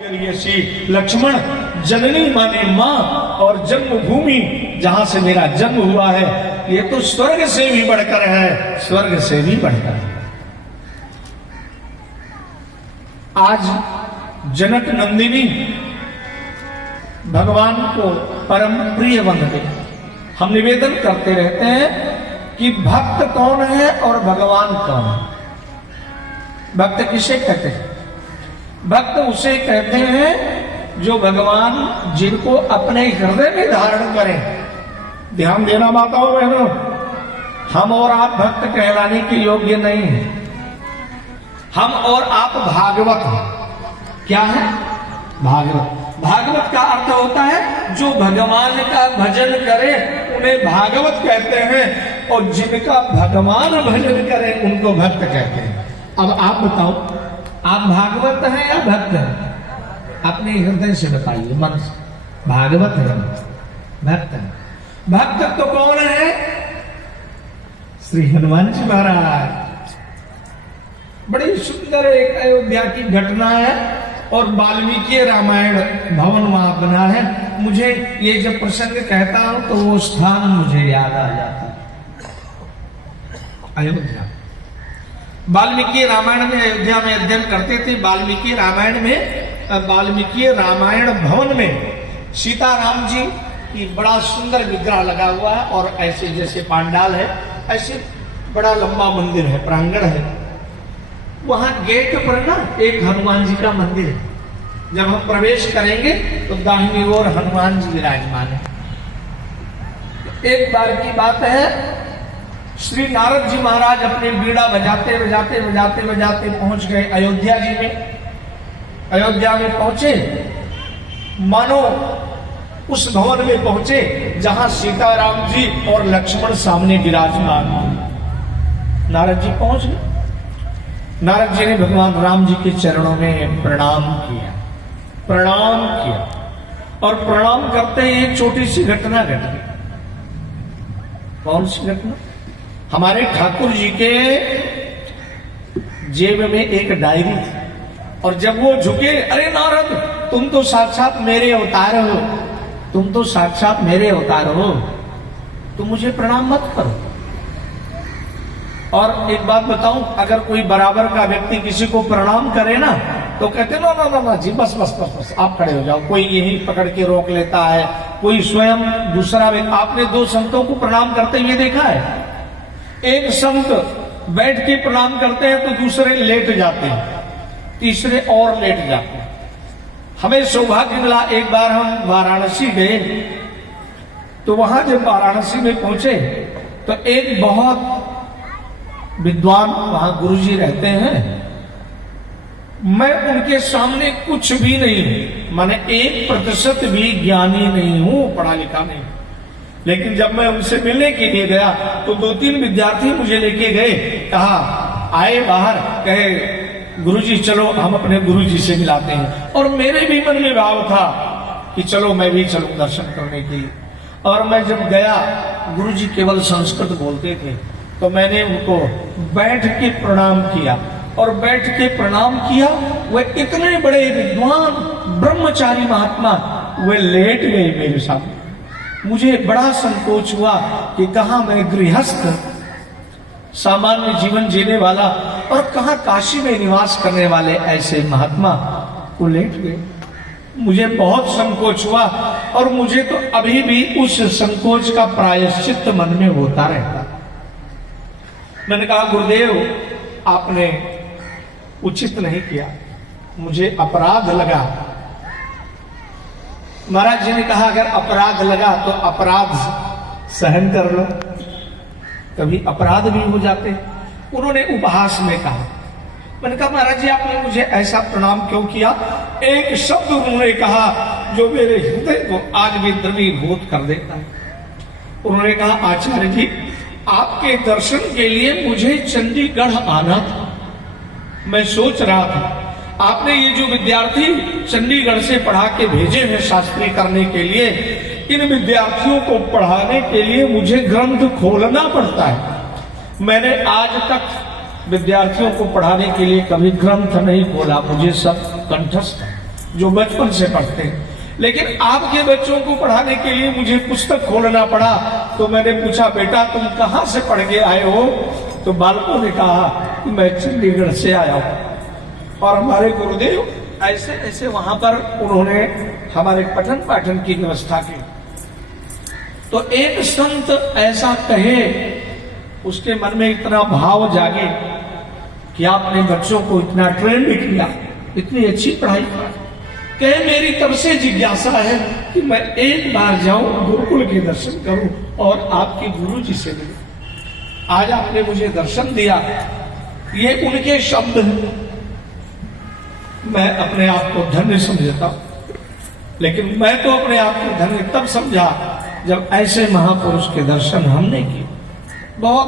सी लक्ष्मण जननी माने माँ और जन्मभूमि जहां से मेरा जन्म हुआ है ये तो स्वर्ग से भी बढ़कर है, स्वर्ग से भी बढ़कर है। आज जनक नंदिनी भगवान को परम प्रिय बन गए। हम निवेदन करते रहते हैं कि भक्त कौन है और भगवान कौन है। भक्त किसे कहते हैं? भक्त उसे कहते हैं जो भगवान जिनको अपने हृदय में धारण करें। ध्यान देना माताओं बहनों, हम और आप भक्त कहलाने के योग्य नहीं है। हम और आप भागवत हैं। क्या है? भागवत। भागवत का अर्थ होता है जो भगवान का भजन करे उन्हें भागवत कहते हैं, और जिनका भगवान भजन करे उनको भक्त कहते हैं। अब आप बताओ, आप भागवत हैं या भक्त हैं? अपने हृदय से बताइए, मन से। भागवत है, भक्त है। भक्त तो कौन है? श्री हनुमान जी महाराज। बड़ी सुंदर एक अयोध्या की घटना है और वाल्मीकि रामायण भवन वहां बना है। मुझे ये जब प्रसंग कहता हूं तो वो स्थान मुझे याद आ जाता है, अयोध्या। वाल्मीकि रामायण में अयोध्या में अध्ययन करते थे। वाल्मीकि रामायण में, वाल्मीकि रामायण भवन में सीताराम जी की बड़ा सुंदर विग्रह लगा हुआ है, और ऐसे जैसे पांडाल है ऐसे बड़ा लंबा मंदिर है, प्रांगण है। वहां गेट पर ना एक हनुमान जी का मंदिर है। जब हम प्रवेश करेंगे तो दाहिनी ओर हनुमान जी विराजमान है। एक बार की बात है, श्री नारद जी महाराज अपने बीड़ा बजाते बजाते बजाते बजाते पहुंच गए अयोध्या जी में। अयोध्या में पहुंचे, मानो उस भवन में पहुंचे जहां सीताराम जी और लक्ष्मण सामने विराजमान। नारद जी पहुंच गए। नारद जी ने भगवान राम जी के चरणों में प्रणाम किया, प्रणाम किया, और प्रणाम करते ही एक छोटी सी घटना घट गई। कौन सी घटना? हमारे ठाकुर जी के जेब में एक डायरी थी, और जब वो झुके, अरे नारद तुम तो साक्षात मेरे अवतार हो, तुम तो साक्षात मेरे अवतार हो, तुम मुझे प्रणाम मत करो। और एक बात बताऊं, अगर कोई बराबर का व्यक्ति किसी को प्रणाम करे ना तो कहते ना ना ना ना जी, बस बस बस बस आप खड़े हो जाओ। कोई यही पकड़ के रोक लेता है, कोई स्वयं दूसरा व्यक्ति। आपने दो संतों को प्रणाम करते हुए देखा है? एक संत बैठ के प्रणाम करते हैं तो दूसरे लेट जाते हैं, तीसरे और लेट जाते हैं। हमें सौभाग्य मिला, एक बार हम वाराणसी गए, तो वहां जब वाराणसी में पहुंचे तो एक बहुत विद्वान वहां गुरुजी रहते हैं। मैं उनके सामने कुछ भी नहीं हूं, माने 1% भी ज्ञानी नहीं हूं, पढ़ा लिखा नहीं। लेकिन जब मैं उनसे मिलने के लिए गया तो 2-3 विद्यार्थी मुझे लेके गए, कहा आए बाहर, कहे गुरुजी चलो हम अपने गुरुजी से मिलाते हैं। और मेरे भी मन में भाव था कि चलो मैं भी चलूं दर्शन करने के लिए। और मैं जब गया, गुरुजी केवल संस्कृत बोलते थे, तो मैंने उनको बैठ के प्रणाम किया, और बैठ के प्रणाम किया। वे इतने बड़े विद्वान ब्रह्मचारी महात्मा वे लेट गए मेरे सामने। मुझे बड़ा संकोच हुआ कि कहां मैं गृहस्थ सामान्य जीवन जीने वाला और कहां काशी में निवास करने वाले ऐसे महात्मा वो लेट गए। मुझे बहुत संकोच हुआ, और मुझे तो अभी भी उस संकोच का प्रायश्चित मन में होता रहता। मैंने कहा गुरुदेव आपने उचित नहीं किया, मुझे अपराध लगा। महाराज जी ने कहा अगर अपराध लगा तो अपराध सहन कर लो, कभी अपराध भी हो जाते। उन्होंने उपहास में कहा। मैंने कहा महाराज जी आपने मुझे ऐसा प्रणाम क्यों किया? एक शब्द उन्होंने कहा जो मेरे हृदय को आज भी द्रवीभूत कर देता है। उन्होंने कहा आचार्य जी आपके दर्शन के लिए मुझे चंडीगढ़ आना था। मैं सोच रहा था आपने ये जो विद्यार्थी चंडीगढ़ से पढ़ा के भेजे हैं शास्त्री करने के लिए, इन विद्यार्थियों को पढ़ाने के लिए मुझे ग्रंथ खोलना पड़ता है। मैंने आज तक विद्यार्थियों को पढ़ाने के लिए कभी ग्रंथ नहीं खोला, मुझे सब कंठस्थ है। जो बचपन से पढ़ते हैं। लेकिन आपके बच्चों को पढ़ाने के लिए मुझे पुस्तक खोलना पड़ा। तो मैंने पूछा, बेटा तुम कहाँ से पढ़ के आए हो? तो बालकों ने कहा कि मैं चंडीगढ़ से आया हूं। और हमारे गुरुदेव ऐसे ऐसे वहां पर उन्होंने हमारे पठन पाठन की व्यवस्था की। तो एक संत ऐसा कहे, उसके मन में इतना भाव जागे कि आपने बच्चों को इतना ट्रेन किया, इतनी अच्छी पढ़ाई कहे, मेरी तब से जिज्ञासा है कि मैं एक बार जाऊं, गुरुकुल के दर्शन करूं और आपके गुरु जी से मिलूं। आज आपने मुझे दर्शन दिया, ये उनके शब्द हैं। मैं अपने आप को धन्य समझता हूं, लेकिन मैं तो अपने आप को धन्य तब समझा जब ऐसे महापुरुष के दर्शन हमने किए। बहुत